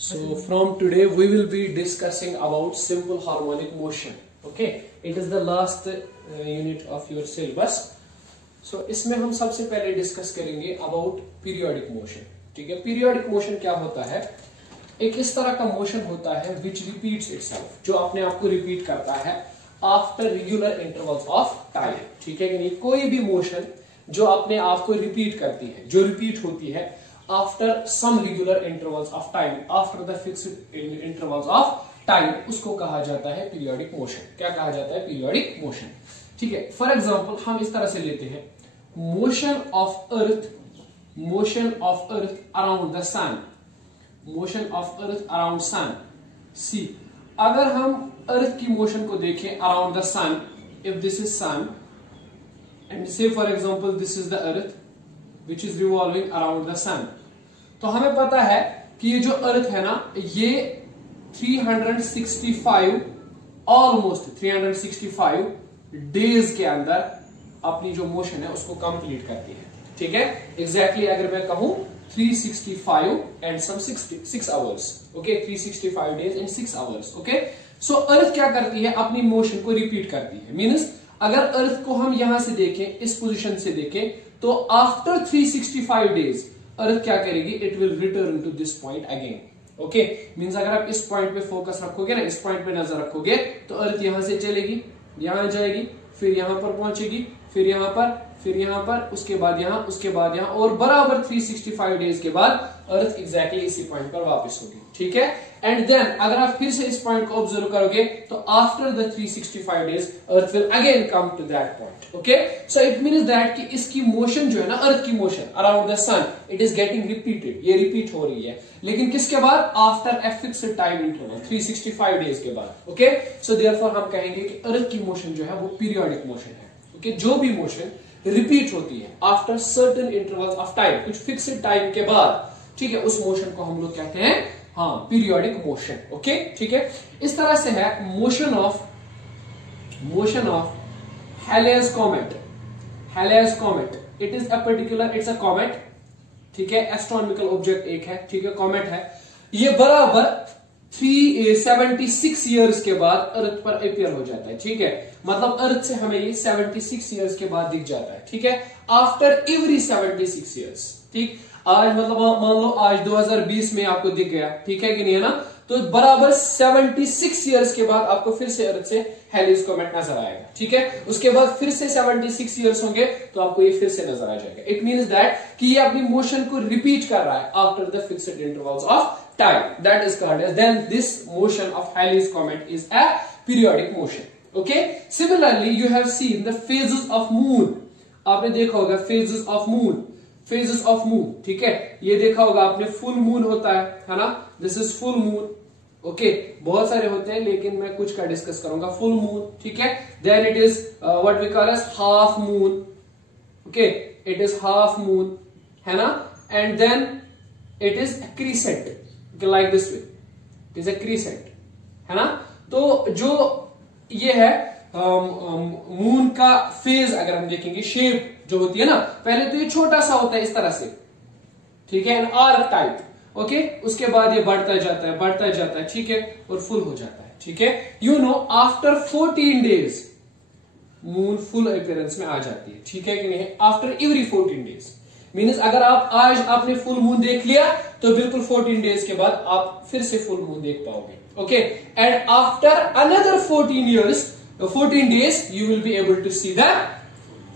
So from today we will be discussing about simple harmonic motion. Okay, it is the last unit of your syllabus. So इसमें हम सबसे पहले discuss करेंगे about periodic motion. ठीक है, periodic motion क्या होता है? एक इस तरह का मोशन होता है विच रिपीट्स इटसेल्फ, जो अपने आप को रिपीट करता है after regular intervals of time. ठीक है कि नहीं? कोई भी मोशन जो अपने आप को रिपीट करती है, जो रिपीट होती है after some regular intervals of time, after the fixed intervals of time, उसको कहा जाता है पीरियोडिक मोशन. क्या कहा जाता है? Periodic motion. ठीक है, फॉर एग्जांपल हम इस तरह से लेते हैं motion of earth, motion of earth around the sun, motion of earth around sun. See, अगर हम अर्थ की मोशन को देखें around the sun, if this is sun and say for example this is the earth which is revolving around the sun, तो हमें पता है कि ये जो अर्थ है ना, ये 365 ऑलमोस्ट 365 डेज के अंदर अपनी जो मोशन है उसको कंप्लीट करती है. ठीक है, एग्जैक्टली अगर मैं कहूं 365 and some 6 hours. Okay, 365 days and 6 hours. Okay, so earth क्या करती है? अपनी मोशन को रिपीट करती है. मीन्स अगर अर्थ को हम यहां से देखें, इस पोजीशन से देखें, तो आफ्टर 365 डेज अर्थ क्या करेगी? It will return to this point again. Okay, means अगर आप इस पॉइंट पे फोकस रखोगे ना, इस पॉइंट पे नजर रखोगे, तो अर्थ यहां से चलेगी, यहां जाएगी, फिर यहां पर पहुंचेगी, फिर यहां पर, फिर यहां पर, उसके बाद यहां, उसके बाद यहां, और बराबर 365 डेज के बाद अर्थ एग्जैक्टली इसी पॉइंट पर वापस होगी. ठीक है, एंड देन अगर आप फिर से इस पॉइंट को ऑब्जर्व करोगे, तो after the 365 days earth will again come to that point. Okay, so it means that कि इसकी मोशन जो है ना, अर्थ की motion around the sun, it is getting repeated. ये रिपीट हो रही है, लेकिन किसके बाद? After a fixed time interval, 365 days के बाद. ओके, सो देयरफॉर हम कहेंगे कि अर्थ की मोशन जो है वो पीरियोडिक मोशन है. ओके, जो भी मोशन रिपीट होती है after certain intervals of time, कुछ फिक्स्ड टाइम के बाद, ठीक है, उस मोशन को हम लोग कहते हैं हाँ पीरियोडिक मोशन. ओके, ठीक है, इस तरह से है motion of Halley's comet. Halley's comet, it is a particular, it's a comet. ठीक है, एस्ट्रोनॉमिकल ऑब्जेक्ट एक है. ठीक है, कॉमेट है. ये बराबर 376 ईयर्स के बाद अर्थ पर अपियर हो जाता है. ठीक है, मतलब अर्थ से हमें ये 76 ईयर्स के बाद दिख जाता है. ठीक है, आफ्टर एवरी 76 ईयर्स. ठीक, आज मतलब मान लो आज 2020 में आपको दिख गया. ठीक है कि नहीं, है ना? तो बराबर 76 ईयर्स के बाद आपको फिर से अर्थ से हेलिस कॉमेट नजर आएगा. ठीक है, उसके बाद फिर से 76 ईयर्स होंगे तो आपको ये फिर से नजर आ जाएगा. इट मींस दैट कि ये अपनी मोशन को रिपीट कर रहा है after the fixed intervals of time. That is called as, then this motion of Halley's comet is a periodic motion. Okay, similarly you have seen the phases of moon. आपने देखा होगा phases of moon, phases of moon. ठीक है, ये देखा होगा आपने, full moon होता है ना? This is full moon. Okay, बहुत सारे होते हैं लेकिन मैं कुछ का डिस्कस करूंगा. full moon, ठीक है, then it is what we call as half moon. Okay, it is half moon, है ना? And then it is a crescent. like this way, it is a crescent, है ना? तो जो ये है मून का फेज, अगर हम देखेंगे शेप जो होती है ना, पहले तो ये छोटा सा होता है इस तरह से. ठीक है, एन आर्क टाइप. ओके, उसके बाद ये बढ़ता जाता है, बढ़ता जाता है. ठीक है, और फुल हो जाता है. ठीक है, you know after 14 days moon full appearance में आ जाती है. ठीक है कि नहीं? After every 14 days. मीन्स अगर आप आज आपने फुल मून देख लिया तो बिल्कुल 14 डेज के बाद आप फिर से फुल मून देख पाओगे. Okay, and after another 14 days you will be able to see the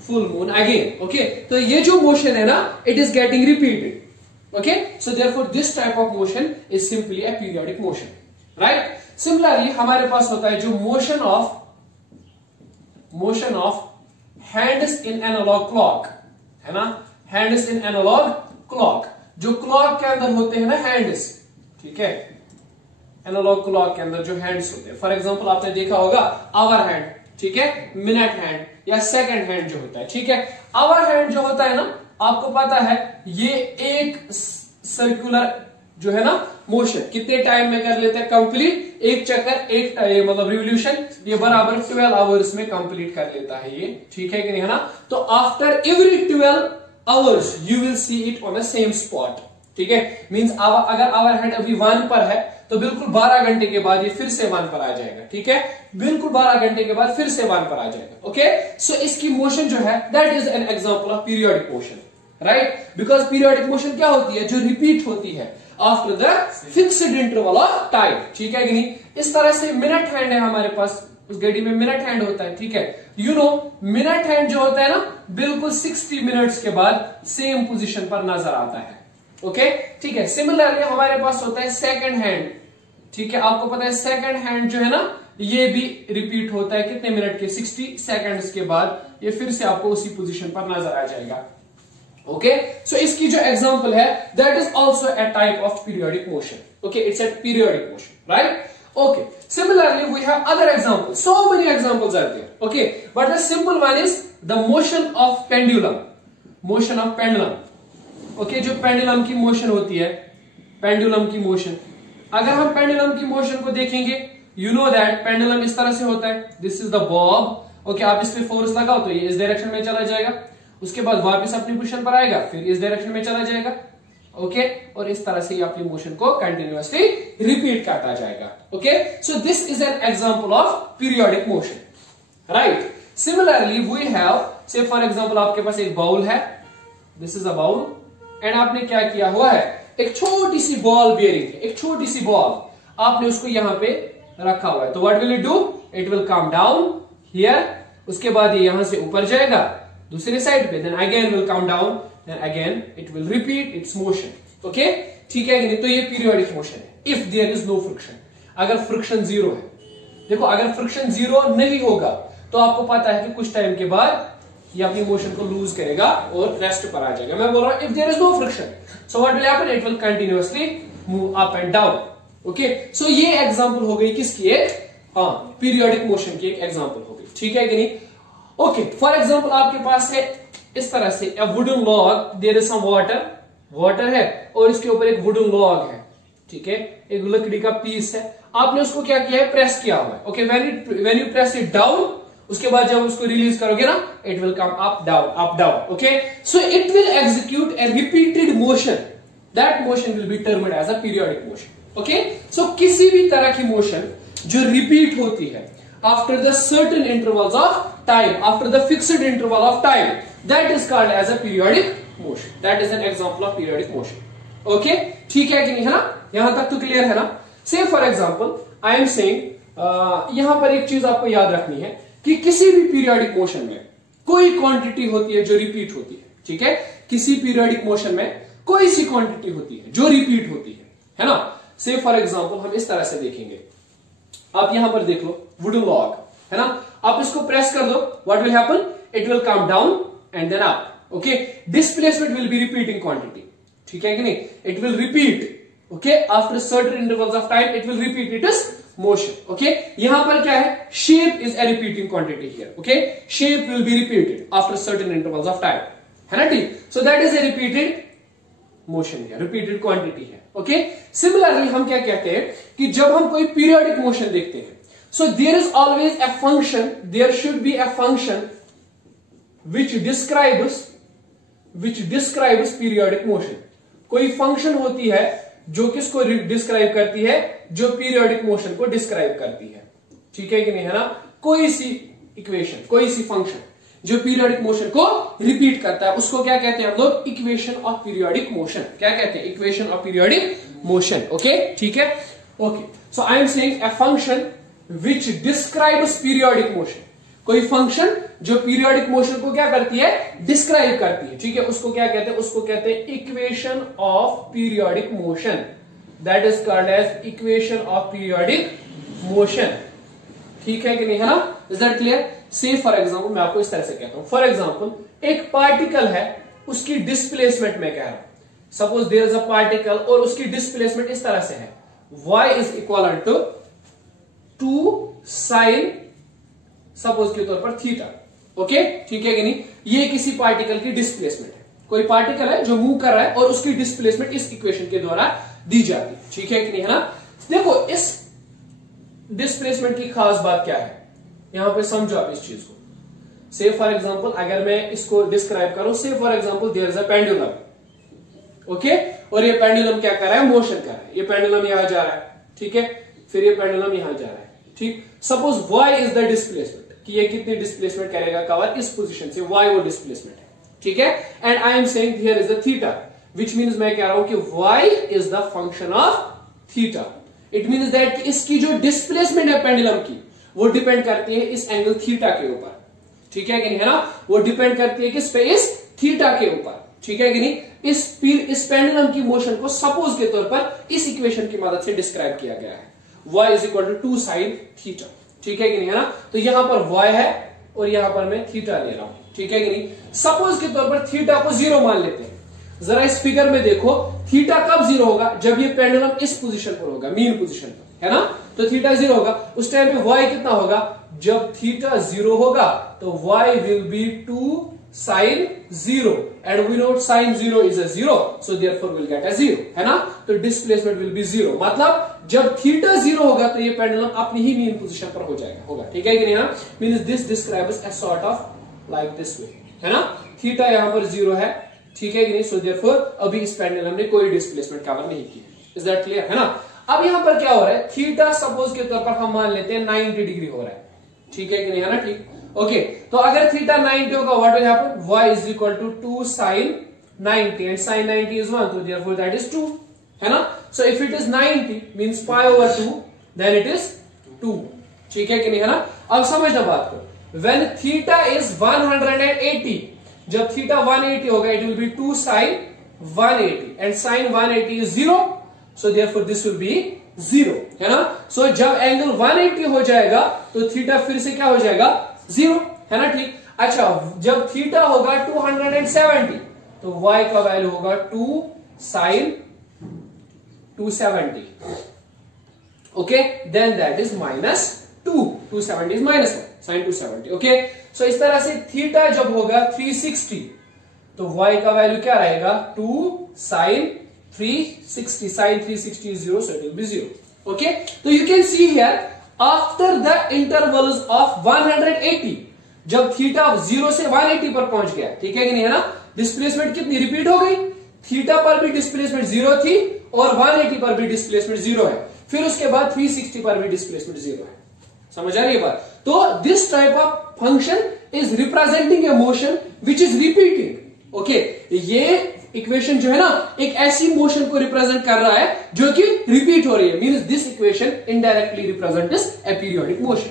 full moon again. Okay, तो ये जो मोशन है ना, it is getting repeated. Okay, so therefore this type of motion is simply a periodic motion. Right, similarly हमारे पास होता है जो motion of hands in analog clock, है ना? हैंड्स इन एनालॉग क्लॉक, जो क्लॉक के अंदर होते हैं ना हैंड्स. ठीक है, एनालॉग क्लॉक के अंदर जो हैंड्स होते हैं, फॉर एग्जांपल आपने देखा होगा आवर हैंड. ठीक है, मिनट हैंड या सेकंड हैंड जो होता है. ठीक है, आवर हैंड जो होता है ना, आपको पता है ये एक सर्कुलर जो है ना मोशन कितने टाइम में कर लेते हैं कंप्लीट? एक चक्कर, एक मतलब रिवोल्यूशन, ये बराबर 12 आवर्स में कंप्लीट कर लेता है ये. ठीक है कि नहीं, है ना? तो after every 12 hours you will see it on the same spot. ठीक है, मींस अगर आवर हैंड अभी 1 पर है तो बिल्कुल 12 घंटे के बाद ये फिर से 1 पर आ जाएगा। ठीक है, बिल्कुल 12 घंटे के बाद फिर से 1 पर आ जाएगा। ओके, सो इसकी मोशन जो है that is an example of periodic motion, right, because periodic motion क्या होती है, जो रिपीट होती है after the fixed interval of time. ठीक है कि नहीं, इस तरह से मिनट हैंड है हमारे पास, उस घड़ी में मिनट हैंड होता है। ठीक है, यू नो मिनट हैंड जो होता है ना, बिल्कुल 60 मिनट्स के बाद सेम पोजीशन पर नजर आता है। ओके, ठीक है, सिमिलरली हमारे पास होता है सेकंड हैंड। ठीक है, आपको पता है सेकंड हैंड जो है ना, ये भी रिपीट होता है कितने मिनट के, 60 सेकंड्स के बाद ये फिर से आपको उसी पोजीशन पर नजर आ जाएगा। ओके, सो इसकी जो एग्जांपल है that is also a type of periodic motion. Okay, it's a periodic motion, right. Okay, similarly we have other examples, so many examples are there. Okay, but the simple one is the motion of pendulum. Motion of pendulum. Okay, जो pendulum की motion होती है, pendulum की motion, अगर हम pendulum की motion को देखेंगे, you know that pendulum इस तरह से होता है, this is the bob. Okay, आप इस पे force लगाओ तो ये इस डायरेक्शन में चला जाएगा, उसके बाद वापस अपनी पोजीशन पर आएगा, फिर इस डायरेक्शन में चला जाएगा। ओके, और इस तरह से अपनी मोशन को कंटिन्यूअसली रिपीट करता जाएगा। Okay, so this is an example of periodic motion, right. Similarly we have, say for example आपके पास एक बाउल है, this is a bowl, and आपने क्या किया हुआ है, एक छोटी सी बॉल बेयरिंग है, एक छोटी सी बॉल आपने उसको यहां पे रखा हुआ है, तो what will it do, it will come down here, उसके बाद ये यहां से ऊपर जाएगा दूसरे साइड पे, then again will come down, then again it will repeat its motion. Okay, ठीक है कि नहीं, तो ये पीरियोडिक मोशन है if there is no friction, अगर फ्रिक्शन जीरो है। देखो, अगर फ्रिक्शन जीरो नहीं होगा तो आपको पता है कि कुछ टाइम के बाद ये अपनी मोशन को लूज करेगा और रेस्ट पर आ जाएगा। मैं बोल रहा हूं if there is no friction, so what will happen, it will continuously move up and down. Okay, so ये एग्जांपल हो गई किसकी, एक हाँ पीरियोडिक मोशन की एक एग्जांपल हो गई। ठीक है कि नहीं। ओके, फॉर एग्जांपल आपके पास है इस तरह से a wooden log, there is some water है और इसके ऊपर एक wooden log है। ठीक है, एक लकड़ी का पीस है, आपने उसको क्या किया है, प्रेस किया हुआ है। Okay, when you press it down, उसके बाद जब उसको रिलीज करोगे ना, it will come up down. Okay, so it will execute a repeated motion, that motion will be termed as a periodic motion. Okay, so किसी भी तरह की मोशन जो रिपीट होती है after the certain intervals of time, after the fixed interval of time, that is called as a periodic motion. That is an example of periodic motion. Okay, ठीक है कि नहीं, है ना, यहां तक तो क्लियर है ना। Say for example, I am saying, यहां पर एक चीज आपको याद रखनी है कि किसी भी पीरियोडिक मोशन में कोई क्वांटिटी होती है जो रिपीट होती है। ठीक है, किसी पीरियोडिक मोशन में कोई सी क्वांटिटी होती है जो रिपीट होती है ना। Say for example, हम इस तरह से देखेंगे, आप यहां पर देख लो वुडन लॉग है ना, आप इसको प्रेस कर दो, what will happen, it will come down and then up. Okay, displacement will be repeating quantity. ठीक है कि नहीं, it will repeat. Okay, after certain intervals of time it will repeat its motion. Okay, यहां पर क्या है, shape is a repeating quantity here. Okay, shape will be repeated after certain intervals of time, है ना, ठीक। So that is a repeated motion है, repeated quantity है। Okay, similarly हम क्या कहते हैं कि जब हम कोई पीरियोडिक मोशन देखते हैं, so there is always a function, there should be a function which describes periodic motion. कोई फंक्शन होती है जो किसको डिस्क्राइब करती है, जो पीरियोडिक मोशन को डिस्क्राइब करती है। ठीक है कि नहीं, है ना, कोई सी इक्वेशन, कोई सी फंक्शन जो पीरियोडिक मोशन को रिपीट करता है, उसको क्या कहते हैं हम लोग, इक्वेशन ऑफ पीरियोडिक मोशन। क्या कहते हैं, equation of periodic motion. Okay, ठीक है। Okay, so I am saying a function which describes periodic motion, कोई फंक्शन जो पीरियोडिक मोशन को क्या करती है, डिस्क्राइब करती है। ठीक है, उसको क्या कहते हैं, उसको कहते हैं equation of periodic motion, that is called as equation of periodic motion. ठीक है कि नहीं, है ना, is that clear. Say for example मैं आपको इस तरह से कहता हूं, फॉर एग्जाम्पल एक पार्टिकल है, उसकी डिस्प्लेसमेंट में कह रहा हूं, suppose there is a particle और उसकी डिस्प्लेसमेंट इस तरह से है, y is equal to 2 sin suppose के तौर पर थीटा। ओके, ठीक है कि नहीं, ये किसी पार्टिकल की डिस्प्लेसमेंट है, कोई पार्टिकल है जो मूव कर रहा है और उसकी डिस्प्लेसमेंट इस इक्वेशन के द्वारा दी जाती है। ठीक है कि नहीं, है ना। देखो, इस डिस्प्लेसमेंट की खास बात क्या है, यहां पे समझो आप इस चीज को। से फॉर एग्जांपल अगर मैं इसको डिस्क्राइब करूं, say for example there is a pendulum. Okay, और ये पेंडुलम क्या कर रहा है, मोशन कर रहा है। ये पेंडुलम यहां जा रहा है, ठीक है, फिर ये पेंडुलम यहां जा रहा है, ठीक। Suppose y is the displacement, कि ये कितनी डिस्प्लेसमेंट करेगा कवर, इस पोजीशन से y वो डिस्प्लेसमेंट है, ठीक है। And I am saying here is the theta, which means मैं कह रहा हूं कि y is the function of theta. It means that इसकी जो डिस्प्लेसमेंट है पेंडुलम की, वो डिपेंड करती है इस एंगल थीटा के ऊपर, ठीक है कि नहीं, है ना। वो डिपेंड करती है किस पे, इस थीटा के ऊपर, ठीक है कि नहीं। इस पेंडुलम की मोशन को सपोज के तौर पर इस इक्वेशन की मदद से डिस्क्राइब किया गया है, y is equal to 2 sin theta, ठीक है कि नहीं, है ना। तो यहां पर y है और यहां पर मैं थीटा ले रहा हूं, ठीक है कि नहीं। सपोज के तौर पर थीटा को 0 मान लेते हैं। जरा इस फिगर में देखो, थीटा कब 0 होगा, जब ये पेंडुलम इस पोजीशन पर होगा, मीन पोजीशन पर, है ना। तो थीटा 0 होगा, उस टाइम पे y कितना होगा, जब थीटा 0 होगा तो y will be 2 sin 0 and we know sin 0 is a 0, so therefore we'll get a 0, है ना। तो डिस्प्लेसमेंट विल बी 0, मतलब जब थीटा 0 होगा तो ये पेंडुलम अपनी ही मीन पोजीशन पर हो जाएगा, होगा, ठीक है कि नहीं, ना। Means this describes a sort of like this way, है ना। थीटा यहां पर 0 है, ठीक है कि नहीं। सो देयरफॉर अभी इस पेंडुलम ने कोई डिस्प्लेसमेंट कवर नहीं की, इज दैट क्लियर, है ना। अब यहां पर क्या हो रहा है, थीटा सपोज के तौर पर हम मान लेते हैं 90 डिग्री हो रहा है, ठीक है कि नहीं, है ना, ठीक। ओके, तो अगर थीटा 90 होगा, what will happen, y is equal to 2 sin 90 and sin 90 is 1, तो देयरफॉर दैट इज 2, है ना। So if it is 90 means pi over 2, then it is 2, ठीक है कि नहीं, है ना। अब समझना बात को, व्हेन थीटा इज 180, जब थीटा 180 होगा, it will B 2 sin 180 and sin 180 is 0, so therefore this will be 0, है ना। सो जब एंगल 180 हो जाएगा तो थीटा फिर से क्या हो जाएगा, 0, है ना, ठीक। अच्छा, जब थीटा होगा 270 तो y का वैल्यू होगा 2 sin 270, okay, then that is -2, 270 is -1 sin 270, okay. So इस तरह से थीटा जब होगा 360 तो y का वैल्यू क्या रहेगा, 2 sin 360, sin 360 is 0, so it will be 0, okay. So you can see here after the intervals of 180, जब थीटा 0 से 180 पर पहुंच गया, ठीक है कि नहीं, है ना। डिस्प्लेसमेंट कितनी रिपीट हो गई, थीटा पर भी डिस्प्लेसमेंट 0 थी और 180 पर भी डिस्प्लेसमेंट 0 है, फिर उसके बाद 360 पर भी डिस्प्लेसमेंट 0 है। समझ आ रही है बात। तो this type of function is representing A motion which is repeating, okay. ये इक्वेशन जो है ना, एक ऐसी मोशन को रिप्रेजेंट कर रहा है जो कि रिपीट हो रही है, means this equation indirectly represents a periodic motion,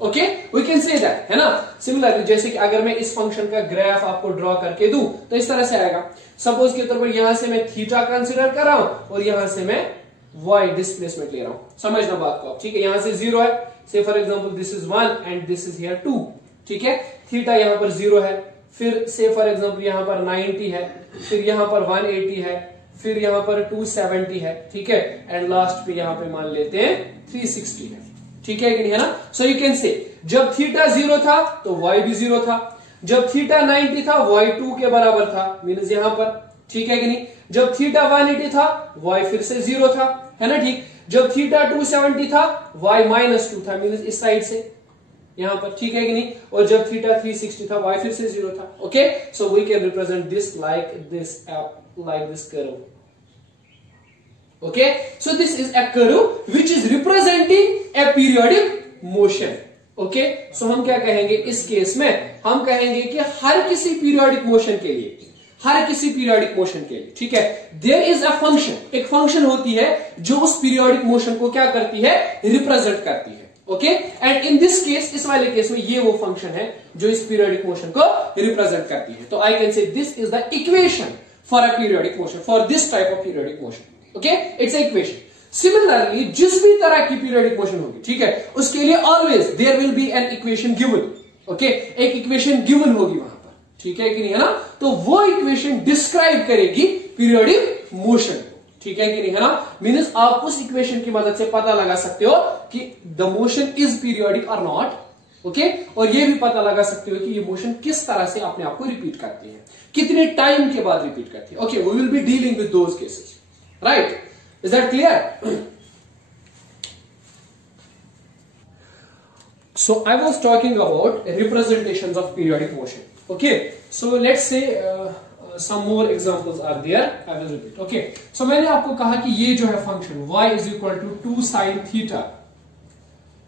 okay, we can say that, है ना। सिमिलरली जैसे कि अगर मैं इस फंक्शन का ग्राफ आपको ड्रॉ करके दूं तो इस तरह से आएगा। सपोज के तौर पर यहां से मैं थीटा कंसीडर कर रहा हूं और यहां से मैं y डिस्प्लेसमेंट ले रहा हूं, समझना बात को आप, ठीक है। यहां से 0 है, से for example this is 1 and this is here 2, ठीक है। थीटा यहां पर 0 है, फिर से फॉर एग्जांपल यहां पर 90 है, फिर यहां पर 180 है, फिर यहां पर 270 है, ठीक है, एंड लास्ट पे यहां पे मान लेते हैं 360 है, ठीक है कि नहीं, है ना। सो यू कैन से जब थीटा 0 था तो y भी 0 था, जब थीटा 90 था y 2 के बराबर था, मींस यहां पर, ठीक है कि नहीं। जब थीटा 180 था y फिर से 0 था, है ना, ठीक। जब थीटा 270 था y -2 था, मींस इस साइड से यहां पर, ठीक है कि नहीं। और जब थीटा 360 था y फिर से 0 था, okay. So we can represent this like this curve, okay. So this is a curve which is representing a periodic motion, okay. So हम क्या कहेंगे इस केस में, हम कहेंगे कि हर किसी पीरियोडिक मोशन के लिए, हर किसी पीरियोडिक मोशन के लिए, ठीक है, देयर इज अ फंक्शन, एक फंक्शन होती है जो उस पीरियोडिक मोशन को क्या करती है, रिप्रेजेंट करती है, okay. And in this case, इस वाले केस में ये वो फंक्शन है जो इस पीरियोडिक मोशन को रिप्रेजेंट करती है। तो आई कैन से this is the equation for a periodic motion, for this type of periodic motion, okay, it's equation. Similarly जिस भी तरह की पीरियोडिक मोशन होगी, ठीक है, उसके लिए always there will be an equation given, okay, एक इक्वेशन गिवन होगी वहां पर, ठीक है कि नहीं, है ना। तो वो इक्वेशन डिस्क्राइब करेगी पीरियोडिक मोशन, ठीक है कि नहीं, है ना। मींस आप उस इक्वेशन की मदद से पता लगा सकते हो कि द मोशन इज पीरियोडिक और नॉट, ओके। और ये भी पता लगा सकते हो कि ये मोशन किस तरह से अपने आप को रिपीट करती है, कितने टाइम के बाद रिपीट करती है, okay. We will be dealing with those cases, right? Is that clear? So I was talking about representations of periodic motion, okay. So let's say some more examples are there, I will repeat. Okay, so मैंने आपको कहा कि ये जो है function y is equal to 2 sin theta,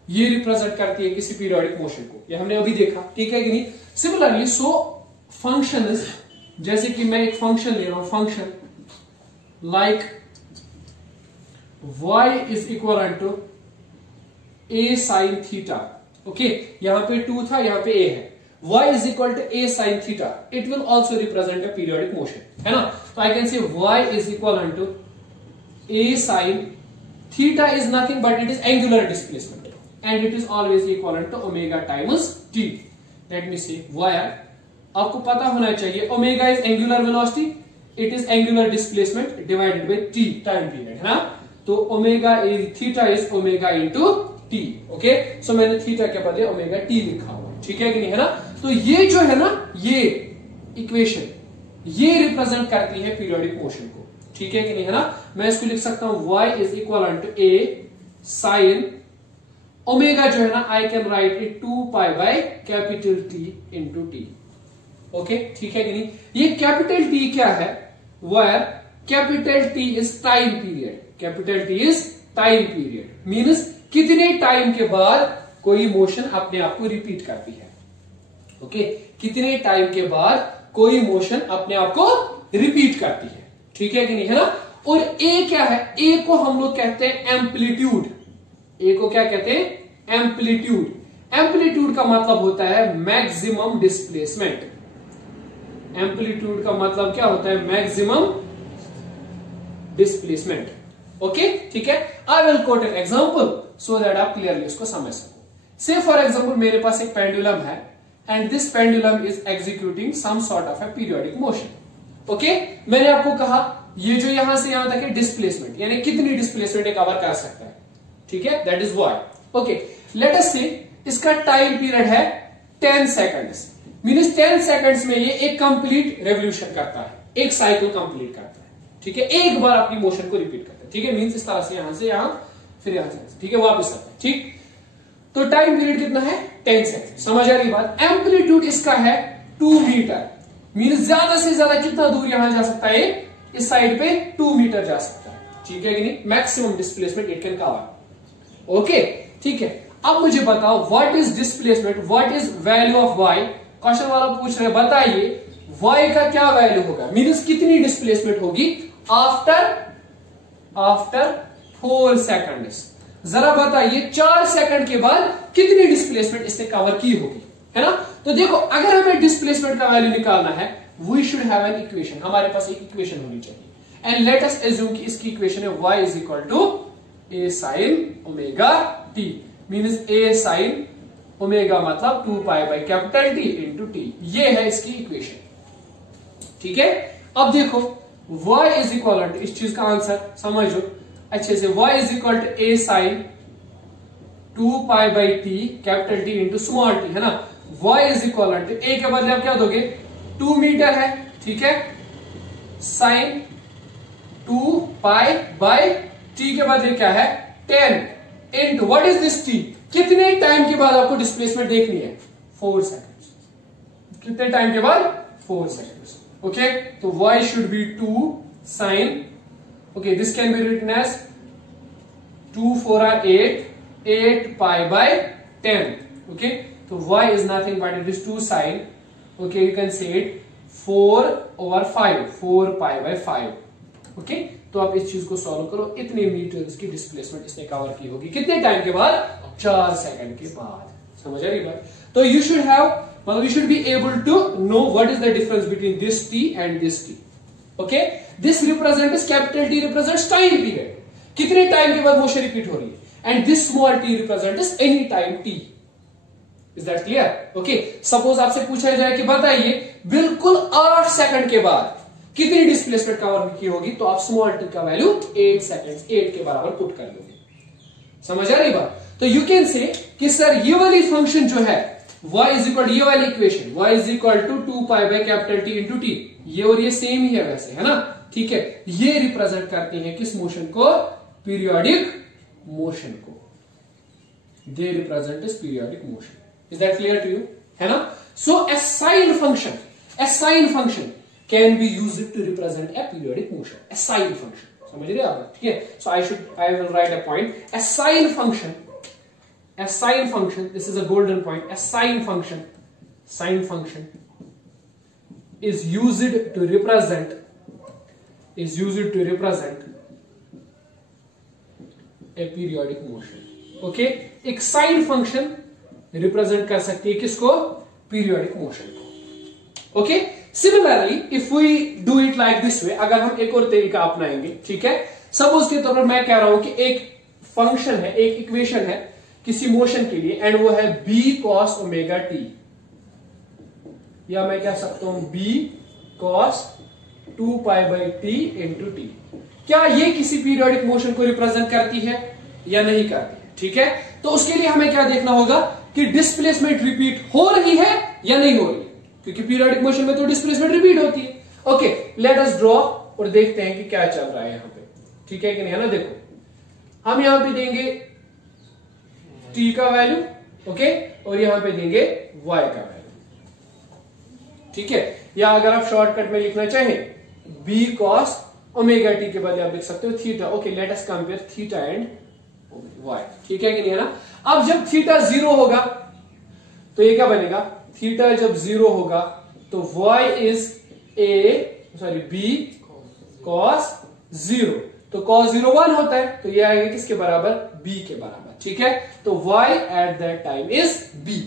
ये represent करती है किसी पीरियोडिक मोशन को, ये हमने अभी देखा, ठीक है कि नहीं। सिमिलरली सो फंक्शन, जैसे कि मैं एक फंक्शन ले रहा हूं, function like y is equal to a sin theta. Okay, यहां पे 2 था, यहां पे a है, y is equal to a sin theta, it will also represent a periodic motion, है ना। तो I can say y is equal to a sin theta is nothing but it is angular displacement and it is always equal to omega times t. Let me say where, आपको पता होना चाहिए omega is angular velocity, it is angular displacement divided by t time period, है ना। तो omega theta is omega into t. Okay, so मैंने theta के बदले ओमेगा t लिखा हुआ, ठीक है कि नहीं, है ना। तो ये जो है ना, ये इक्वेशन ये रिप्रेजेंट करती है पीरियोडिक मोशन को, ठीक है कि नहीं, है ना। मैं इसको लिख सकता हूं y is equal to a sin omega जो है ना, I can write it 2 pi by capital T into T. Okay, ठीक है कि नहीं। ये कैपिटल T क्या है, where capital T is time period, capital T is time period means कितने टाइम के बाद कोई मोशन अपने आप को रिपीट करती है। ओके, कितने टाइम के बाद कोई मोशन अपने आप को रिपीट करती है, ठीक है कि नहीं, है ना। और ए क्या है, ए को हम लोग कहते हैं एम्पलीट्यूड, ए को क्या कहते हैं, एम्पलीट्यूड। एम्पलीट्यूड का मतलब होता है मैक्सिमम डिस्प्लेसमेंट, एम्पलीट्यूड का मतलब क्या होता है, मैक्सिमम डिस्प्लेसमेंट। ओके, ठीक है। I will quote an example so that आप क्लियरली उसको समझ सको। से फॉर एग्जांपल मेरे पास एक पेंडुलम है and this pendulum is executing some sort of a periodic motion. Okay, मैंने आपको कहा ये जो यहां से यहां तक है डिस्प्लेसमेंट, यानी कितनी डिस्प्लेसमेंट कवर कर सकता है, ठीक है, that is Y. Okay, let us say इसका टाइम पीरियड है 10 सेकंड्स, मींस 10 सेकंड्स में ये एक कंप्लीट रेवोल्यूशन करता है, एक साइकिल कंप्लीट करता है, ठीक है, एक बार अपनी मोशन को रिपीट करता है, ठीक है, मींस इस तरह से यहां से यहां, फिर यहां से, ठीक है, वापस आता है, ठीक। तो टाइम पीरियड कितना है, 10 सेकंड। समझ आ रही बात। एम्पलीट्यूड इसका है 2 मीटर, मीन ज्यादा से ज्यादा कितना दूर यहां जा सकता है, इस साइड पे 2 मीटर जा सकता है, ठीक है कि नहीं, maximum displacement it can cover. Okay, ठीक है। अब मुझे बताओ what is displacement, what is value of Y. Question वाला पूछ रहे बताइए वाई का क्या वैल्यू होगा, मीन्स कितनी डिस्प्लेसमेंट होगी आफ्टर 4 सेकंड्स। जरा बताइए 4 सेकंड के बाद कितनी डिस्प्लेसमेंट इसने कवर की होगी, है ना। तो देखो अगर हमें डिस्प्लेसमेंट का वैल्यू निकालना है, we should have an equation, हमारे पास एक इक्वेशन होनी चाहिए। एंड लेट अस एज्यूम कि इसकी इक्वेशन है y is equal to a sin omega t, means a sin omega मतलब 2 pi by capital T into T, ये है इसकी इक्वेशन, ठीक है। अब देखो y इज इक्वल टू, इस चीज का आंसर समझो अच्छे से, y is equal to a sin 2 pi by T capital T into small t, है ना। y is equal to a के बदले आप क्या दोगे, 2 मीटर है, ठीक है, साइन 2 पाई बाई t के बदले क्या है 10 into what is this t, कितने टाइम के बाद आपको डिस्प्लेसमेंट देखनी है, 4 सेकंड्स। कितने टाइम के बाद, 4 सेकंड्स। ओके, तो y should be 2 sine, okay, this can be written as 2 4 are 8 pi by 10. Okay, so y is nothing but it is 2 sin, okay, you can say it 4 over 5, 4 pi by 5. Okay, तो आप इस चीज को solve करो, इतने metre की displacement इसने cover की होगी, कितने टाइम के बाद, 4 सेकंड के बाद। समझ आ रही बात। तो यू शुड हैव, मतलब you should be able to know what is the difference between this t and this t। Okay, this represents capital T represents time period, कितने टाइम के बाद मोशन रिपीट हो रही है, and this small t represents any time t। Is that clear. Okay, suppose आपसे पूछा जाए कि बताइए बिल्कुल 8 सेकंड के बाद कितनी डिस्प्लेसमेंट कवर की होगी, तो आप स्मॉल t का वैल्यू 8 सेकंड्स 8 के बराबर पुट कर लोगे। समझ आ रही बात। तो यू कैन से कि सर ये वाली फंक्शन जो है y इज इक्वल, ये वाली equation y is equal to 2 pi by capital T into T, ये और ये सेम ही है वैसे, है ना, ठीक है। ये रिप्रेजेंट करती है किस मोशन को, पीरियोडिक मोशन को, they represent is periodic motion. Is that clear to you, है ना। So a sine function can be used to represent a periodic motion, a sine function, समझ रहे आप, ठीक है। So I will write a point, a sine function, this is a golden point, a sine function is used to represent a periodic motion, okay। एक sine function represent कर सकती है किसको, पीरियोडिक मोशन को, okay. Similarly if we do it like this way, अगर हम एक और तरीका अपनाएंगे, ठीक है। सपोज के तौर पर मैं कह रहा हूं कि एक फंक्शन है, एक इक्वेशन है किसी मोशन के लिए, एंड वो है b cos ओमेगा t, या मैं कह सकता हूं b cos 2 pi by t into t। क्या ये किसी पीरियोडिक मोशन को रिप्रेजेंट करती है या नहीं करती है, ठीक है। तो उसके लिए हमें क्या देखना होगा कि डिस्प्लेसमेंट रिपीट हो रही है या नहीं हो रही है, क्योंकि पीरियोडिक मोशन में तो डिस्प्लेसमेंट रिपीट होती है, ओके। लेट अस ड्रॉ और देखते हैं कि क्या चल रहा है यहां पे, ठीक है कि नहीं, है ना। देखो हम यहां पे देंगे t का वैल्यू, ओके, और यहां पे देंगे y का वैल्यू, ठीक है। या अगर आप शॉर्टकट में लिखना चाहें b cos ओमेगा t के बदले आप लिख सकते हो theta, okay. Let us compare theta and y, ठीक है कि नहीं, है ना। अब जब थीटा 0 होगा तो ये क्या बनेगा, थीटा जब 0 होगा तो y इज b cos 0, तो cos 0 1 होता है, तो ये आएगा किसके बराबर, b के बराबर, ठीक है। तो y at that time is b,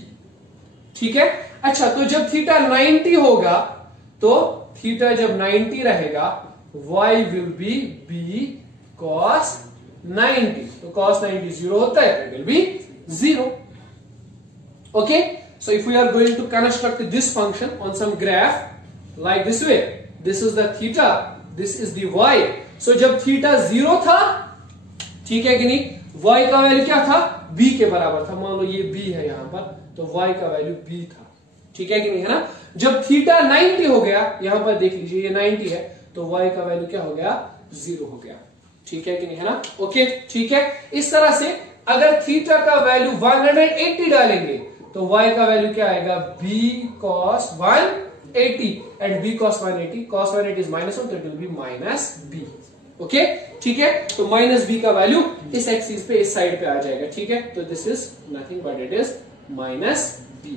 ठीक है। अच्छा, तो जब थीटा 90 होगा, तो थीटा जब 90 रहेगा y will be b cos 90, तो cos 90 0 होता है, it will be 0, okay। So if we are going to construct this function on some graph like this way, this is the theta, this is the y। So जब theta 0 था, ठीक है कि नहीं, y का value क्या था, b के बराबर था, मान लो ये b है यहां पर, तो y का वैल्यू b था, ठीक है कि नहीं, है ना। जब थीटा 90 हो गया, यहां पर देख लीजिए ये 90 है, तो y का वैल्यू क्या हो गया, 0 हो गया, ठीक है कि नहीं, है ना, ओके, ठीक है। इस तरह से अगर थीटा का वैल्यू 180 डालेंगे तो y का वैल्यू क्या आएगा, b cos 180, and b cos 180 is minus 1, तो it will be minus b, okay, ठीक है। तो माइनस b का वैल्यू इस एक्सिस पे, इस साइड पे आ जाएगा, ठीक है। तो this is nothing but it is minus b,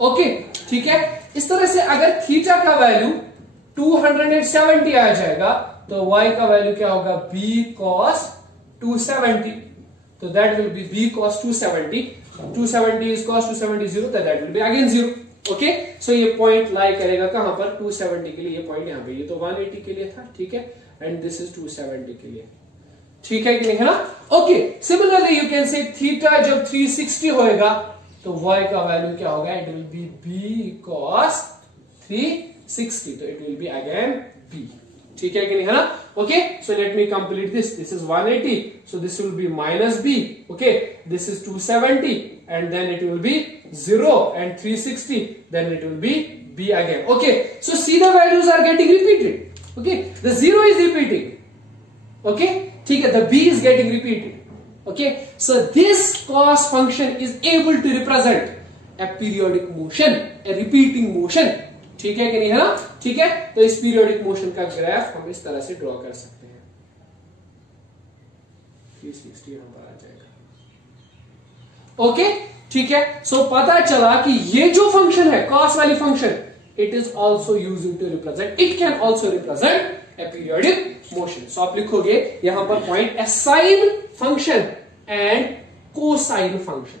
okay, ठीक है। इस तरह से अगर थीटा का वैल्यू 270 आ जाएगा तो y का वैल्यू क्या होगा, b cos 270, तो that will be b cos 270, 270 is cos 270 0, तो that will be again 0, okay. So ये पॉइंट लाई करेगा कहां पर, 270 के लिए, ये पॉइंट यहां पे, ये तो 180 के लिए था, ठीक है, एंड दिस इज 270 के लिए, ठीक है कि नहीं, है ना, okay. Similarly you can say theta जब 360 होएगा तो y का वैल्यू क्या होगा, it will be b cos 360, तो it will be again b, ठीक है कि नहीं, है ना, okay. So let me complete this is 180, so this will be minus b, okay, this is 270, and then it will be 0, and 360, then it will be b again, okay। So see the values are getting repeated, okay, the 0 is repeating, okay, ठीक है, the b is getting repeated, okay। So this cos function is able to represent a periodic motion, a repeating motion, ठीक है कि नहीं, है ना, ठीक है। तो इस पीरियोडिक मोशन का ग्राफ हम इस तरह से ड्रॉ कर सकते हैं, 360 यहां पर आ जाएगा, ओके, ठीक है। सो पता चला कि ये जो फंक्शन है, कॉस वाली function, it is also using to represent, it can also represent a periodic motion. So आप लिखोगे यहां पर point, a sine function and cosine function,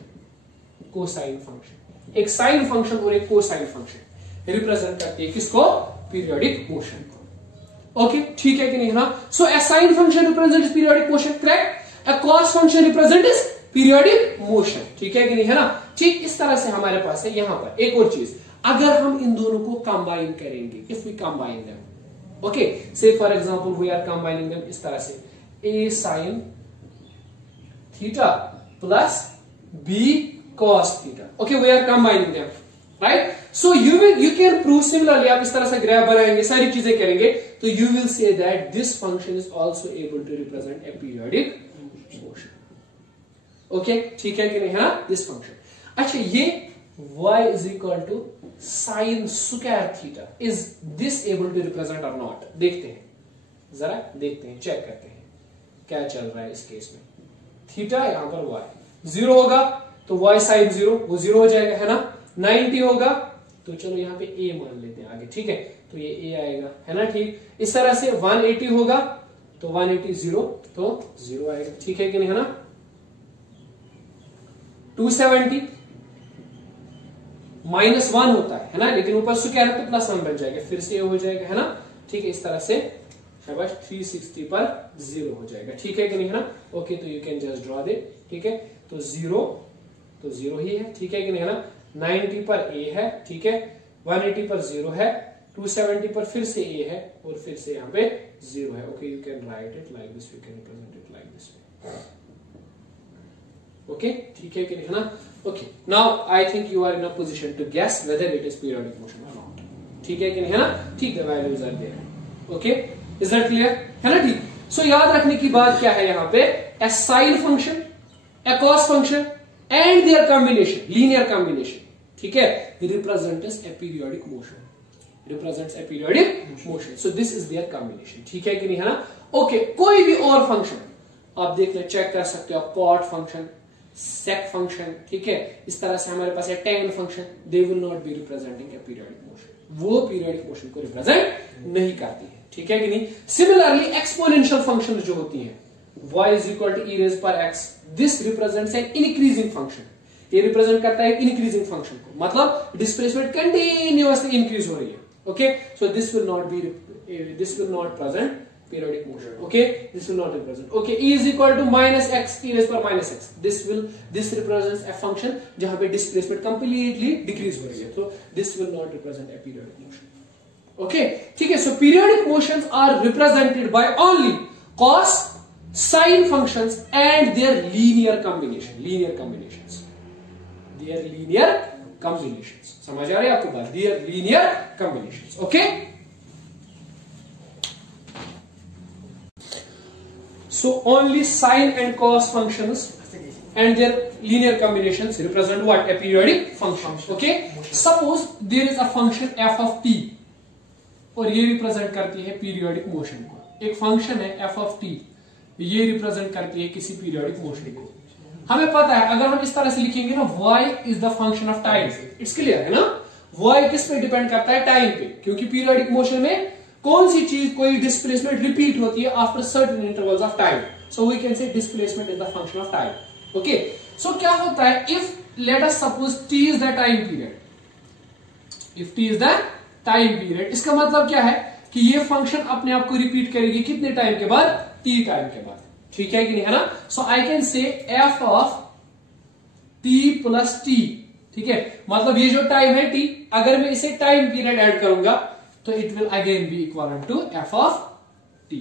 cosine function, एक साइन फंक्शन और एक कोसाइन फंक्शन रिप्रेजेंट करती है किसको, पीरियोडिक मोशन को, ओके, ठीक है कि नहीं, है ना। So a sine function represents periodic motion, correct. A cos function represents periodic motion, ठीक है कि नहीं, है ना। ठीक इस तरह से हमारे पास है यहां पर एक और चीज, अगर हम इन दोनों को कंबाइन करेंगे, if we combine them, okay, say for example we are combining them इस तरह से, a sin theta plus b cos theta, okay, we are combining them, right. So you can prove similarly, आप इस तरह से graph बनाएंगे, सारी चीजें करेंगे, तो you will say that this function is also able to represent a periodic motion, okay, ठीक है कि नहीं, है ना, this function। अच्छा, ये y is equal to sine square theta, is this able to represent और नॉट? देखते हैं, जरा देखते हैं, चेक करते हैं क्या चल रहा है इस केस में। थीटा यहां पर y 0 होगा तो y साइन 0 वो 0 हो जाएगा, है ना। 90 होगा तो चलो यहाँ पे a मान लेते हैं आगे, ठीक है, तो ये a आएगा, है ना, ठीक। इस तरह से 180 होगा तो 180 0 तो 0 आएगा, ठीक है कि नहीं, है ना। 270 -1 होता है ना, लेकिन ऊपर स्क्वायर है तो +1 बन जाएगा, फिर से ये हो जाएगा, है ना, ठीक है। इस तरह से शाबाश 360 पर 0 हो जाएगा, ठीक है कि नहीं, है ना। ओके, तो यू कैन जस्ट ड्रॉ दे, ठीक है। तो 0 ही है, ठीक है कि नहीं, है ना। 90 पर a है, ठीक है, 180 पर 0 है, 270 पर फिर से a है और फिर से यहाँ पे 0 है। Okay, you can write it like this, you can represent it like this. Okay, ठीक है कि नहीं, है ना। Okay, now I think you are in a position to guess whether it is periodic motion और नॉट, ठीक है कि नहीं, है ना, ठीक है। Values are there, okay, is that clear, है ना, ठीक। सो याद रखने की बात क्या है यहाँ पे, a sine function, a cos function and their combination, linear combination, ठीक है, represents a periodic motion, represents a periodic motion. So this is their combination, ठीक है कि नहीं, है ना। ओके, कोई भी और फंक्शन आप देखना, चेक कर सकते हो, कॉट फंक्शन, सेक फंक्शन, ठीक है, इस तरह से हमारे पास है tan function, they will not be representing A periodic motion, वो पीरियोडिक मोशन को रिप्रेजेंट नहीं करती है, ठीक है कि नहीं। सिमिलरली एक्सपोनेंशियल फंक्शन जो होती है, y is equal to e raise पर x, this represents an increasing function, ये रिप्रेजेंट करता है इंक्रीजिंग फंक्शन को, मतलब डिस्प्लेसमेंट कंटिन्यूअसली इंक्रीज हो रही है। Okay, so this will not present periodic motion. Okay, this will not represent. Okay, e is equal to -x, e raised by -x, this represents a function जहां पे displacement completely decrease हो रही है, so this will not represent a periodic motion. Okay, ठीक है। So periodic motions are represented by only cos, sine functions and their linear combinations, समझ आ रही है आपको बात, their linear combinations. Okay, so only sine and cos functions and their linear combinations represent what? A periodic function. Okay, suppose there is a function f of t और ये represent करती है periodic motion को। एक function है f of t, ये represent करती है किसी पीरियोडिक मोशन को। हमें पता है अगर हम इस तरह से लिखेंगे ना, y is the function of time, it's clear है ना। y किस पे डिपेंड करता है? टाइम पे, क्योंकि पीरियोडिक मोशन में कौन सी चीज, कोई डिस्प्लेसमेंट रिपीट होती है after certain intervals of time, so we can say displacement is the function of time. Okay, so क्या होता है, if let us suppose t is the time period, if t is the time period, इसका मतलब क्या है कि ये function अपने आप को रिपीट करेगी कितने टाइम के बाद? t टाइम के बाद, ठीक है कि नहीं, है ना। So I can say f of t plus t, ठीक है, मतलब ये जो टाइम है t, अगर मैं इसे टाइम पीरियड ऐड करूंगा तो it will again be equal to f of t,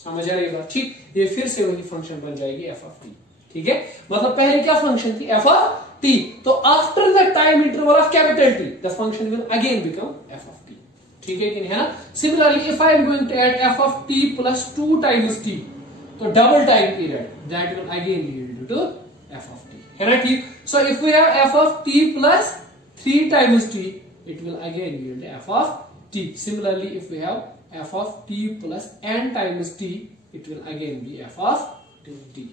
समझ आ रही है, ठीक। ये फिर से वही फंक्शन बन जाएगी f ऑफ t, ठीक है, मतलब पहले क्या फंक्शन थी? f ऑफ t, तो after the time interval of capital T the function will again become f of t, ठीक है कि नहीं, है ना। Similarly if I am going to add f of t plus 2 times t, तो double time period, that will again lead to f of t, है ना, ठीक। So if we have f of t plus 3 times t, it will again lead f of t. Similarly, if we have f of t plus n times t, it will again be f of t.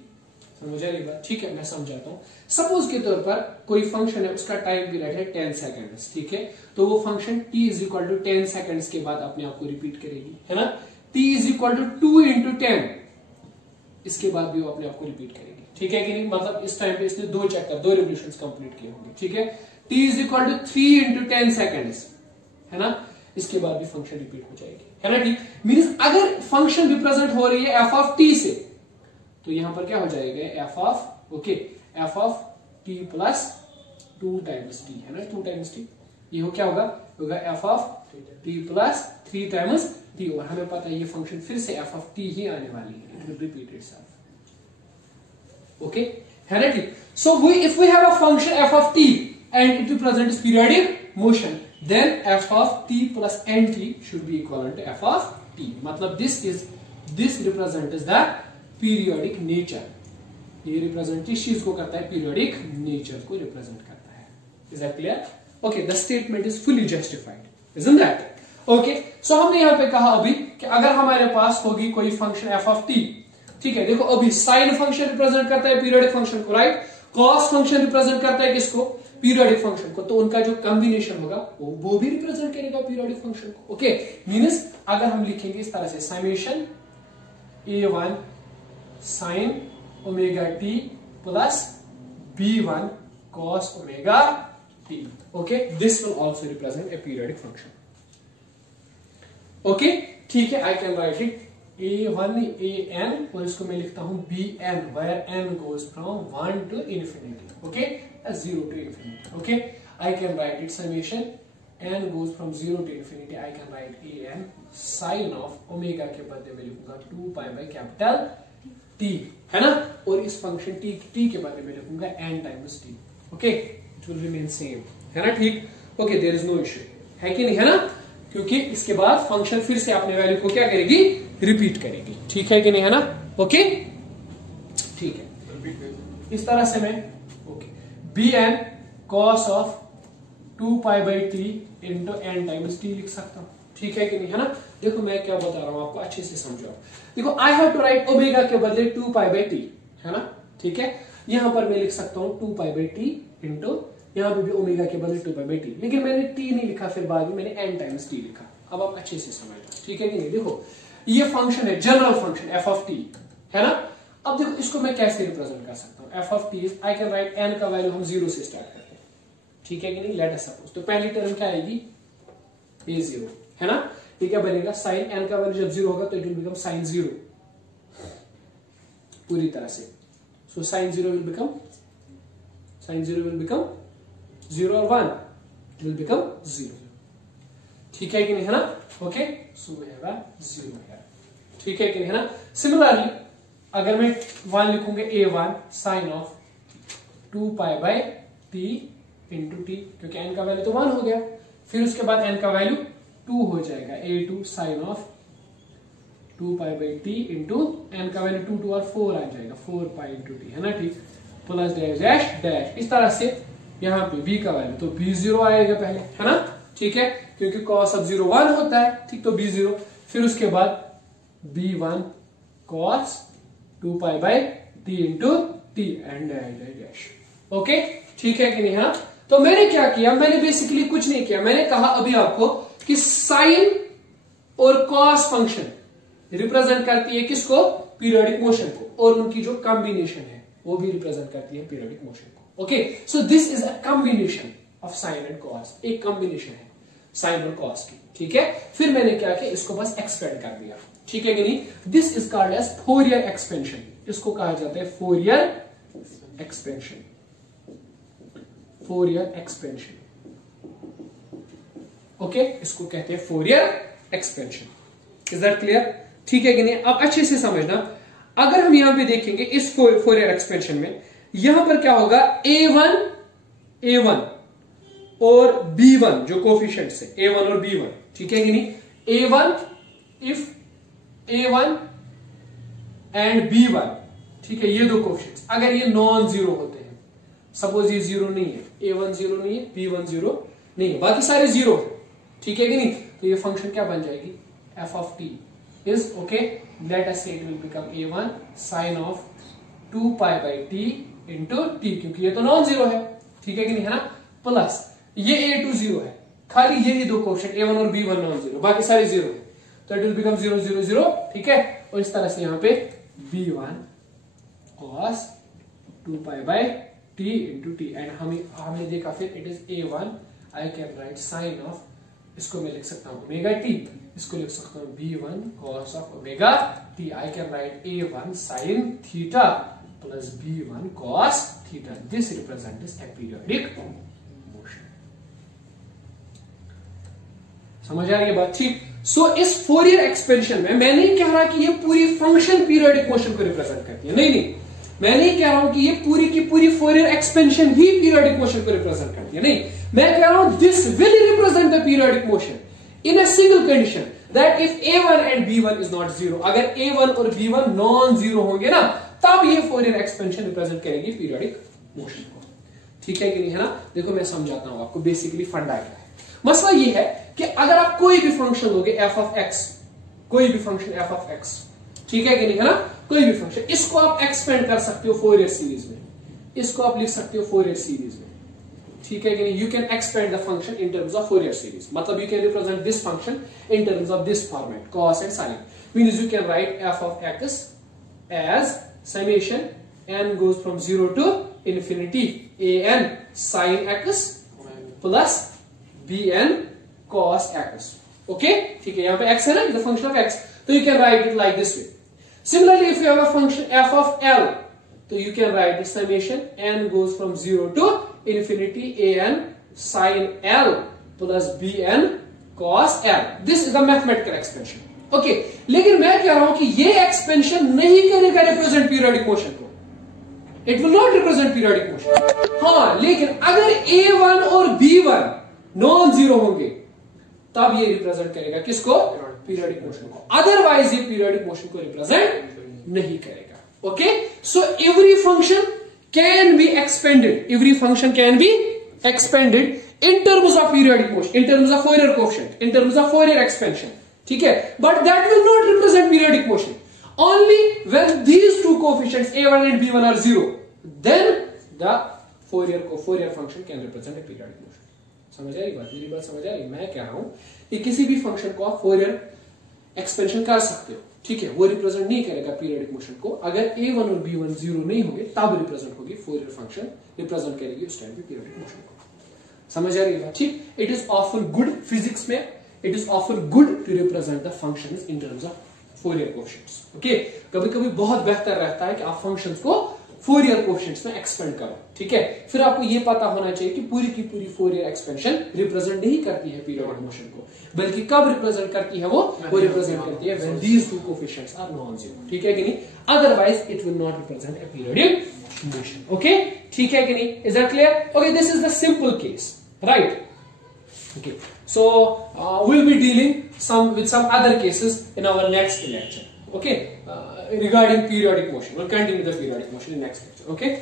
समझ आ रही बात, ठीक है, मैं समझाता हूँ। Suppose के तौर पर कोई फंक्शन है, उसका टाइम पीरियड है 10 सेकंड्स, ठीक है, तो वो function t is equal to 10 seconds के बाद अपने आप को रिपीट करेगी, है ना। t is equal to 2 into 10, इसके बाद भी वो अपने आप को रिपीट करेगी, ठीक है कि नहीं, मतलब इस टाइम पे इसने 2 रिवोल्यूशंस कंप्लीट किए होंगे, ठीक है। t is equal to 3 into 10 seconds, है ना, इसके बाद भी फंक्शन रिपीट हो जाएगी, है ना, ठीक। मींस अगर फंक्शन रिप्रेजेंट हो रही है f ऑफ t से, तो यहां पर क्या हो जाएगा? f of, okay, f of t plus 2 times t, है ना, 2 टाइम्स t, ये हो क्या होगा f of t plus 3 times t, और हमें पता है ये फंक्शन फिर से f ऑफ t ही आने वाली है, it will repeat itself, okay, है ना, ठीक। So if we have a function f of t and it represents periodic motion, then f of t plus nt should be equivalent to f of t, मतलब this represents the periodic nature, ये represent किस चीज को करता है? periodic nature को represent करता है, is that clear? Okay, the statement is fully justified, isn't that? Okay, so हमने यहां पे कहा अभी कि अगर हमारे पास होगी कोई फंक्शन एफ ऑफ टी, ठीक है, देखो अभी साइन फंक्शन रिप्रेजेंट करता है पीरियोडिक फंक्शन को, राइट? कॉस फंक्शन रिप्रेजेंट करता है किसको? पीरियोडिक फंक्शन को। तो उनका जो कॉम्बिनेशन होगा वो भी रिप्रेजेंट करेगा पीरियोडिक फंक्शन को। ओके, मींस अगर हम लिखेंगे इस तरह से summation a1 sin omega T plus b1 cos omega T, okay, this will also represent a periodic function. Okay, ठीक है, आई can write it a1 an और इसको मैं लिखता हूं bn, where n goes from 1 to infinity, okay, 0 to infinity, okay, I can write it summation n goes from 0 to infinity, I can write an sin of omega के बदले में लिखूंगा 2 pi by capital T, है ना, और इस function t के बदले में लिखूंगा n times t, okay, it will remain same, है ना, ठीक, okay, there is no issue, है कि नहीं, है ना, क्योंकि इसके बाद फंक्शन फिर से अपने वैल्यू को क्या करेगी? रिपीट करेगी, ठीक है कि नहीं, है ना, ओके, ठीक है, इस तरह से मैं okay bn cos of 2 pi by t into n times t लिख सकता हूं, ठीक है कि नहीं, है ना। देखो मैं क्या बता रहा हूं आपको, अच्छे से समझो। देखो I have to write omega के बदले 2 पाई बाई टी, है ना, ठीक है, यहां पर मैं लिख सकता हूं 2 पाई बाई टी इंटू, यहां पर भी ओमेगा के बदले 2 पाई बाई टी, लेकिन मैंने टी नहीं लिखा, फिर बाद में मैंने एन टाइम्स टी लिखा। अब आप अच्छे से समझो, ठीक है कि नहीं। देखो ये फंक्शन है general function F of T, है ना। अब देखो इसको मैं कैसे रिप्रेजेंट कर सकता हूं, f of t I can write n का वैल्यू हम 0 से स्टार्ट करते हैं, ठीक है कि नहीं। लेट अस सपोज, तो पहली टर्म क्या आएगी, a0, है ना। ये क्या बनेगा, साइन एन का वैल्यू जब 0 होगा तो इट विल बिकम साइन 0 पूरी तरह से। सो साइन 0 विल बिकम 0 और 1 इट विल बिकम 0, ठीक है कि नहीं, है ना। Okay, so we have a 0 here, ठीक है कि नहीं, है ना। सिमिलरली अगर मैं 1 लिखूंगा a1 sine of 2 pi by t into t, क्योंकि n का वैल्यू तो 1 हो गया, फिर उसके बाद n का वैल्यू 2 हो जाएगा, a2 sine of 2 pi by t into n का वैल्यू 2 और 4 आ जाएगा, 4 पाई इंटू टी, है ना, ठीक, प्लस डैश डैश डैश, इस तरह से यहाँ पे b का वैल्यू तो b0 आएगा पहले, है ना, ठीक है, क्योंकि cos ऑफ 0 1 होता है, ठीक, तो b0, फिर उसके बाद b1 cos 2 pi by t into t and dash, okay, ठीक है कि नहीं, है ना। तो मैंने क्या किया, मैंने बेसिकली कुछ नहीं किया, मैंने कहा अभी आपको कि साइन और कॉस फंक्शन रिप्रेजेंट करती है किसको, पीरियोडिक मोशन को, और उनकी जो कॉम्बिनेशन है वो भी रिप्रेजेंट करती है पीरियोडिक मोशन को। Okay, so this is a combination of sine and cos, एक कॉम्बिनेशन है साइन और कॉस की, ठीक है। फिर मैंने क्या किया, इसको बस एक्सपेंड कर दिया, ठीक है कि नहीं। This is called as Fourier expansion, इसको कहा जाता है Fourier expansion, Fourier expansion, okay, इसको कहते हैं Fourier expansion. Is that clear, ठीक है कि नहीं। अब अच्छे से समझना, अगर हम यहां पे देखेंगे इस फोरियर एक्सपेंशन में, यहां पर क्या होगा, a1 और b1 जो कोफिशिएंट्स है, a1 और b1, ठीक है कि नहीं। a1 if a1 and b1, ठीक है, ये दो कोफिशिएंट्स अगर ये नॉन जीरो होते हैं, सपोज ये 0 नहीं है, a1 0 नहीं है, b1 0 नहीं है, बाकी सारे 0 है, ठीक है कि नहीं, तो ये फंक्शन क्या बन जाएगी, f of t is, okay, let us say it will become a1 sine of 2 pi by t into t, क्योंकि ये तो नॉन जीरो है, ठीक है कि नहीं, है ना, प्लस ये a2 0 है, खाली ये ही दो क्वेश्चन a1 और b1 नॉन जीरो, बाकी सारे 0 है, तो इट विल बिकम 0 0 0, ठीक है। और इस तरह से यहां पे b1 cos 2 pi by t into t, and हमने देखा फिर it is a1, I can write sine of, इसको मैं लिख सकता हूं ओमेगा टी, इसको लिख सकता हूं b1 cos of omega T, I can right a1 sin theta plus b1 cos theta, this represents a periodic motion. समझ आ रही है बात, ठीक। सो इस फोरियर एक्सपेंशन में मैं नहीं कह रहा कि ये पूरी फंक्शन पीरियोडिक मोशन को रिप्रेजेंट करती है, नहीं, मैं नहीं कह रहा हूं कि ये पूरी की पूरी फोरियर एक्सपेंशन ही पीरियोडिक मोशन को रिप्रेजेंट करती है, नहीं, मैं कह रहा हूं this will represent the periodic motion in a single condition, that if a1 and b1 is not 0, अगर a1 और b1 नॉन जीरो होंगे ना, तब ये फोरियर एक्सपेंशन रिप्रेजेंट करेगी पीरियोडिक मोशन को, ठीक है कि नहीं, है ना। देखो मैं समझाता हूं आपको बेसिकली फंडा क्या है। मसला ये है कि अगर आप कोई भी फंक्शन लोगे एफ ऑफ एक्स, कोई भी फंक्शन एफ ऑफ एक्स, ठीक है कि नहीं, है ना, कोई भी फंक्शन, इसको आप एक्सपेंड कर सकते हो फोरियर सीरीज में, इसको आप लिख सकते हो फोरियर सीरीज में, ठीक है कि नहीं। You can expand the function in terms of Fourier series, मतलब you can represent this function in terms of this format cos and sin, means you can write f of x as summation n goes from 0 to infinity an sin x plus bn cos x, okay, ठीक है। यहां पे x है ना, the function of x, तो you can write it like this way. Similarly, if you have a function f of L, so you can write the summation n goes from 0 to infinity an sin L plus bn cos L. This is the mathematical expansion. Okay, लेकिन मैं कह रहा हूं कि ये expansion नहीं करेगा represent periodic motion को, it will not represent periodic motion. हाँ, लेकिन अगर A1 और B1 नॉन जीरो होंगे तब ये रिप्रेजेंट करेगा किसको, पीरियोडिक मोशन को, अदरवाइज ये पीरियोडिक मोशन को रिप्रेजेंट नहीं करेगा। Okay, so every function can be expanded, every function can be expanded in terms of periodic motion, in terms of Fourier coefficient, in terms of Fourier expansion, ठीक है, but that will not represent periodic motion. Only when these two coefficients a1 and b1 are 0, then the Fourier function can represent a periodic motion. समझ आई बात, मेरी बात समझ आई। मैं कह रहा हूं कि किसी भी फंक्शन को आप Fourier एक्सपेंशन कर सकते हो, ठीक है, वो रिप्रेजेंट नहीं करेगा पीरियोडिक मोशन को। अगर a1 और b1 0 नहीं होंगे तब रिप्रेजेंट होगी, Fourier फंक्शन रिप्रेजेंट करेगी उस टाइम पे पीरियोडिक मोशन को। समझ आ रही है, ठीक। It is often good physics में, it is often good to represent the functions in terms of Fourier coefficients. Okay, कभी कभी बहुत बेहतर रहता है कि आप फंक्शंस को फोरियर कोएफिशिएंट्स में एक्सपेंड करो, ठीक है। फिर आपको ये पता होना चाहिए कि पूरी की पूरी फोरियर एक्सपेंशन रिप्रेजेंट नहीं करती है पीरियोडिक मोशन को, बल्कि कब रिप्रेजेंट करती है, वो रिप्रेजेंट करती है when these two coefficients are non zero, ठीक है कि नहीं, otherwise it will not represent a periodic motion. Okay, ठीक है कि नहीं, is that clear? Okay, this is the simple case, right? Okay, so we'll be dealing with some other cases in our next lecture. Okay, regarding periodic motion, we'll continue the periodic motion in next lecture. Okay.